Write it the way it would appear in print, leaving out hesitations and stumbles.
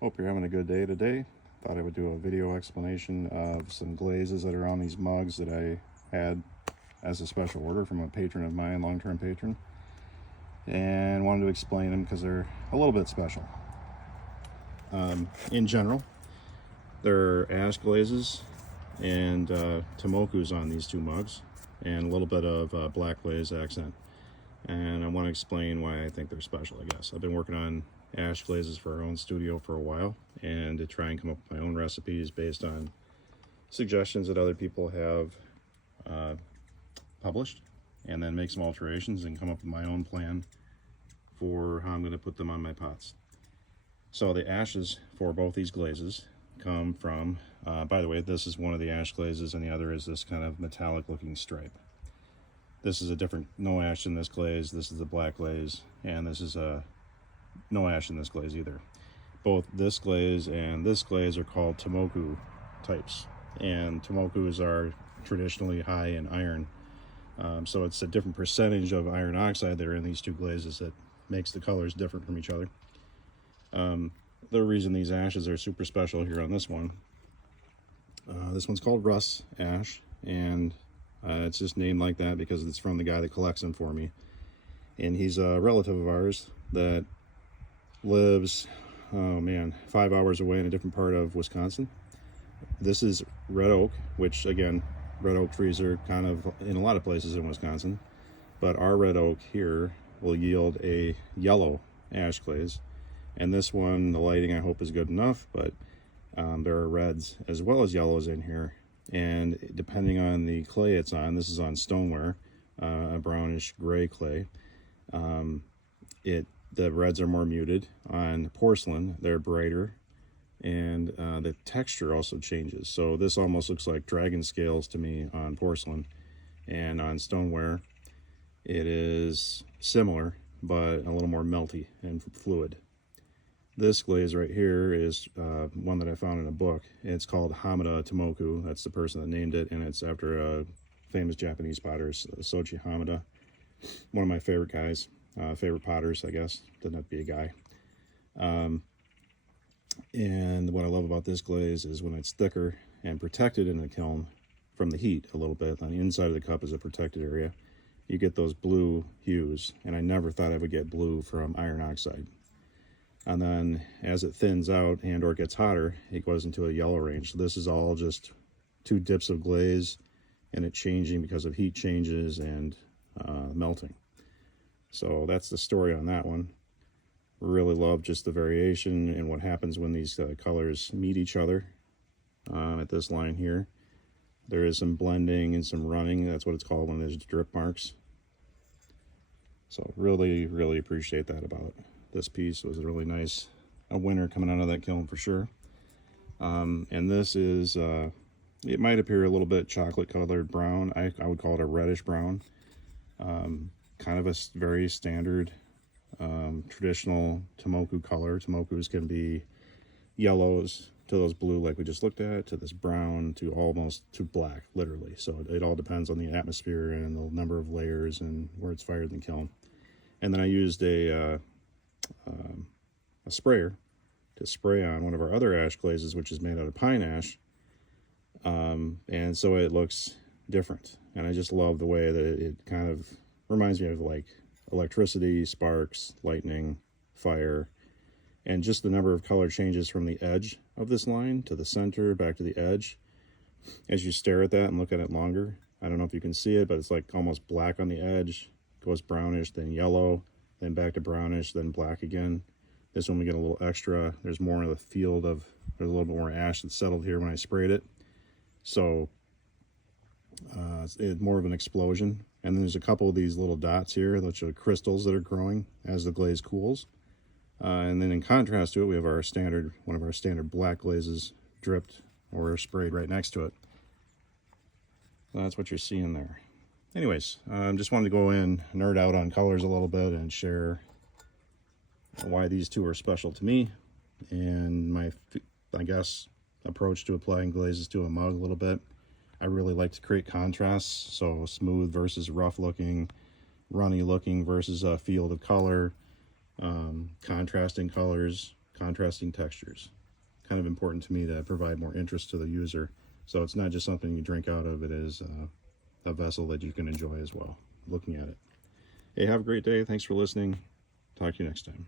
Hope you're having a good day today. Thought I would do a video explanation of some glazes that are on these mugs that I had as a special order from a patron of mine, long-term patron, and wanted to explain them because they're a little bit special. In general, there are ash glazes and Tomokus on these two mugs, and a little bit of black glaze accent. And I want to explain why I think they're special, I guess. I've been working on ash glazes for our own studio for a while, and to try and come up with my own recipes based on suggestions that other people have published, and then make some alterations and come up with my own plan for how I'm going to put them on my pots. So the ashes for both these glazes come from, by the way, this is one of the ash glazes and the other is this kind of metallic looking stripe. This is a different, no ash in this glaze, this is the black glaze, and this is no ash in this glaze either. Both this glaze and this glaze are called Tomoku types, and Tomokus are traditionally high in iron, so it's a different percentage of iron oxide that are in these two glazes that makes the colors different from each other. The reason these ashes are super special here on this one's called Russ Ash, and it's just named like that because it's from the guy that collects them for me, and he's a relative of ours that lives, oh man, 5 hours away in a different part of Wisconsin. This is red oak, which again, red oak trees are kind of in a lot of places in Wisconsin, but our red oak here will yield a yellow ash glaze, and this one, the lighting I hope is good enough, but there are reds as well as yellows in here, and depending on the clay it's on, this is on stoneware, a brownish gray clay, the reds are more muted. On porcelain, they're brighter, and the texture also changes. So this almost looks like dragon scales to me on porcelain, and on stoneware it is similar but a little more melty and fluid. This glaze right here is one that I found in a book. It's called Hamada Tomoku. That's the person that named it, and it's after a famous Japanese potter, Soichi Hamada, one of my favorite guys. Favorite potters, I guess. Doesn't have to be a guy. And what I love about this glaze is when it's thicker and protected in the kiln from the heat a little bit, on the inside of the cup is a protected area, you get those blue hues, and I never thought I would get blue from iron oxide. And then as it thins out and or gets hotter, it goes into a yellow range. So this is all just two dips of glaze and it changing because of heat changes and melting. So that's the story on that one. Really love just the variation and what happens when these colors meet each other. At this line here, there is some blending and some running. That's what it's called when there's drip marks. So really, really appreciate that about this piece. It was really nice. A winner coming out of that kiln for sure. And this is, it might appear a little bit chocolate colored brown. I would call it a reddish brown. Kind of a very standard traditional Tomoku color. Tomokus can be yellows to those blue like we just looked at, to this brown, to almost to black, literally. So it all depends on the atmosphere and the number of layers and where it's fired in the kiln. And then I used a sprayer to spray on one of our other ash glazes, which is made out of pine ash, and so it looks different. And I just love the way that it kind of reminds me of like electricity, sparks, lightning, fire, and just the number of color changes from the edge of this line to the center, back to the edge. As you stare at that and look at it longer, I don't know if you can see it, but it's like almost black on the edge, goes brownish, then yellow, then back to brownish, then black again. This one we get a little extra. There's more of the field of, there's a little bit more ash that settled here when I sprayed it. So it's more of an explosion. And then there's a couple of these little dots here, which are crystals that are growing as the glaze cools. And then in contrast to it, we have our standard, one of our standard black glazes dripped or sprayed right next to it. So that's what you're seeing there. Anyways, just wanted to go in, nerd out on colors a little bit and share why these two are special to me and my, I guess, approach to applying glazes to a mug a little bit. I really like to create contrasts, so smooth versus rough looking, runny looking versus a field of color, contrasting colors, contrasting textures. Kind of important to me to provide more interest to the user. So it's not just something you drink out of, it is a vessel that you can enjoy as well, looking at it. Hey, have a great day. Thanks for listening. Talk to you next time.